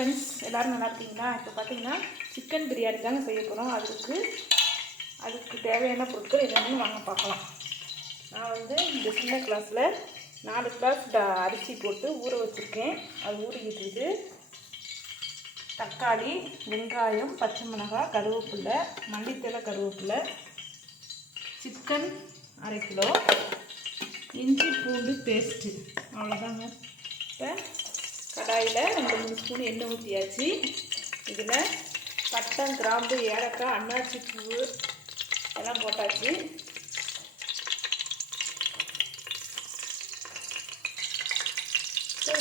Friends, எல்லோரும் நல்லா இருக்கீங்களா? இப்போ பார்த்தீங்கன்னா சிக்கன் பிரியாணி தாங்க செய்ய போகிறோம். அதுக்கு தேவையான பொருட்கள் என்னென்னு வாங்க பார்க்கலாம். நான் வந்து இந்த சின்ன கிளாஸில் 4 கிளாஸ் அரிசி போட்டு ஊற வச்சுருக்கேன். அது ஊறிக்கிட்டு இருக்குது. தக்காளி, வெங்காயம், பச்சை மிளகாய், கருவேப்பிலை, மல்லித்தழை, கருவேப்பிலை, சிக்கன் 1/2 கிலோ, இஞ்சி பூண்டு பேஸ்ட்டு, அவ்வளோதாங்க. இப்போ கடாயில் 2-3 ஸ்பூன் எண்ணெய் ஊற்றியாச்சு. இதில் பட்டை, கிராம்பு, ஏலக்காய், அன்னாச்சி பூ எல்லாம் போட்டாச்சு.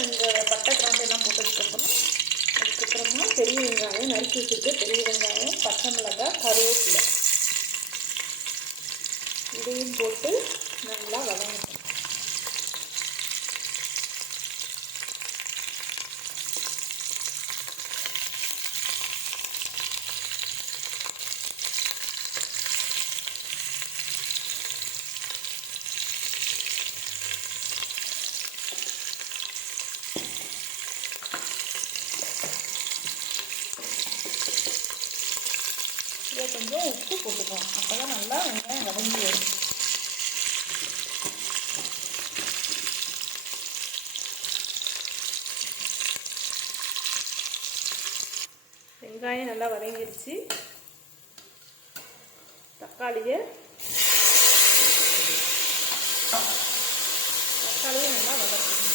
இந்த பட்டை, கிராம்பு எல்லாம் போட்டதுக்கப்புறமா பெரிய வெங்காயம், நறுக்கி வச்சுருக்க பெரிய வெங்காயம், பச்சை மிளகாய், கருவேப்பிலை இதையும் போட்டு நல்லா வதங்கணும். கொஞ்சம் உப்பு போட்டுக்குவோம். அப்போ தான் நல்லா வெங்காயம் வதங்கி வரும். வெங்காயம் நல்லா வதங்கிடுச்சு. தக்காளியை நல்லா வதக்கணும்.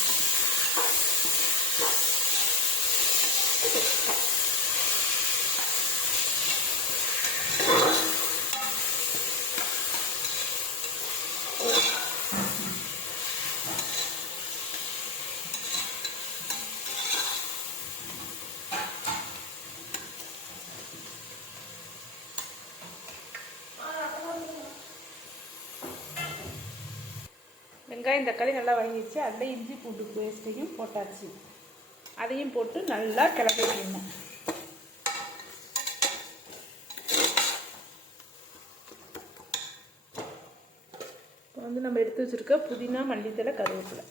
வெங்காயம் தக்காளி நல்லா வதங்கிடுச்சு. அதில் இஞ்சி பூண்டு பேஸ்ட்டையும் போட்டாச்சு. அதையும் போட்டு நல்லா கிளப்பி விடணும். இப்போ வந்து நம்ம எடுத்து வச்சுருக்க புதினா, மல்லித்தழை, கருவேப்பிலை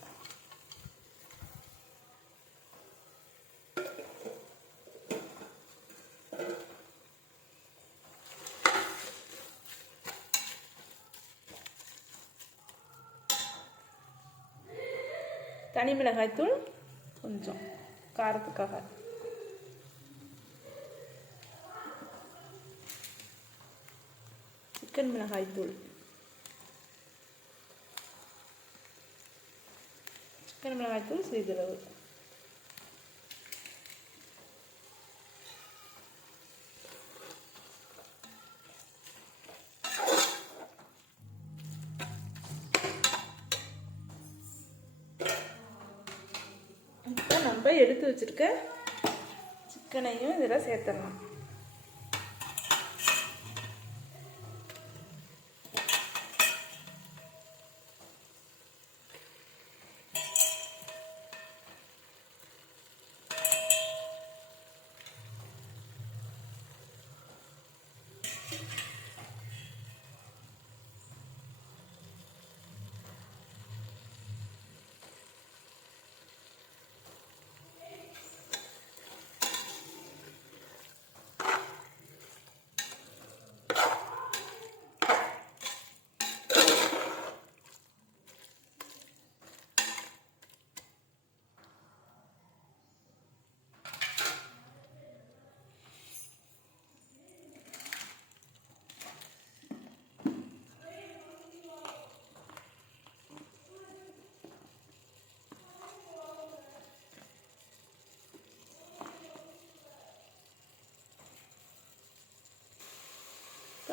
தனி மிளகாய்த்தூள் கொஞ்சம் காரத்துக்காக, சிக்கன் மிளகாய்த்தூள், சிறிதளவு, நம்ம எடுத்து வச்சிருக்க சிக்கனையும் இதில் சேர்த்துடலாம்.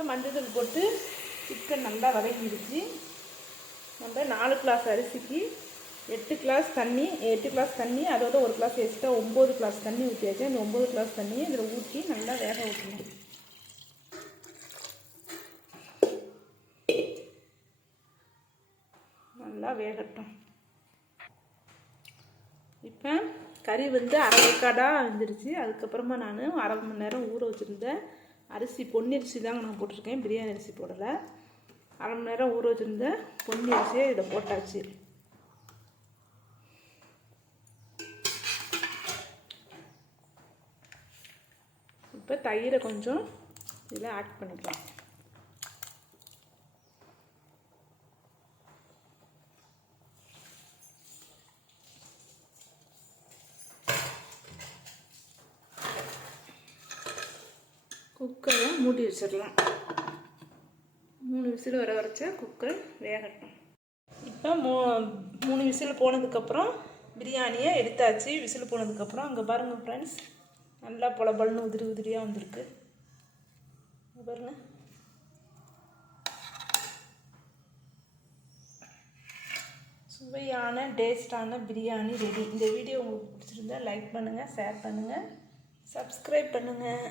மஞ்சள் போட்டு சிக்கன் நல்லா வதங்கிடுச்சு. நம்ம 4 கிளாஸ் அரிசிக்கு 8 கிளாஸ் தண்ணி அதோட 1 கிளாஸ் எக்ஸ்ட்ரா 9 கிளாஸ் தண்ணி ஊற்றியாச்சு. அந்த 9 கிளாஸ் தண்ணியை இதில் ஊற்றி நல்லா வேக ஊற்றணும். நல்லா வேகட்டும். இப்போ கறி வந்து அரை வேக்காடாக வந்துடுச்சு. அதுக்கப்புறமா நான் 1/2 மணி நேரம் ஊற வச்சுருந்தேன் அரிசி, பொன்னரிசி தாங்க நான் போட்டிருக்கேன், பிரியாணி அரிசி போடலை. 1/2 மணி நேரம் ஊற வச்சுருந்த பொன்னரிசியை இதை போட்டாச்சு. இப்போ தயிரை கொஞ்சம் இதில் ஆட் பண்ணிக்கலாம். குக்கரை மூடி வச்சிடலாம். 3 விசில் வர வரைச்சா குக்கர் வேகட்டும். இப்போ 3 விசில் போனதுக்கப்புறம் பிரியாணியை எடுத்தாச்சு. விசில் போனதுக்கப்புறம் அங்கே பாருங்கள் ஃப்ரெண்ட்ஸ், நல்லா பொலபலன்னு உதிரி உதிரியாக வந்திருக்கு. பாருங்கள், சுவையான டேஸ்டான பிரியாணி ரெடி. இந்த வீடியோ உங்களுக்கு பிடிச்சிருந்தா லைக் பண்ணுங்கள், ஷேர் பண்ணுங்கள், சப்ஸ்கிரைப் பண்ணுங்கள்.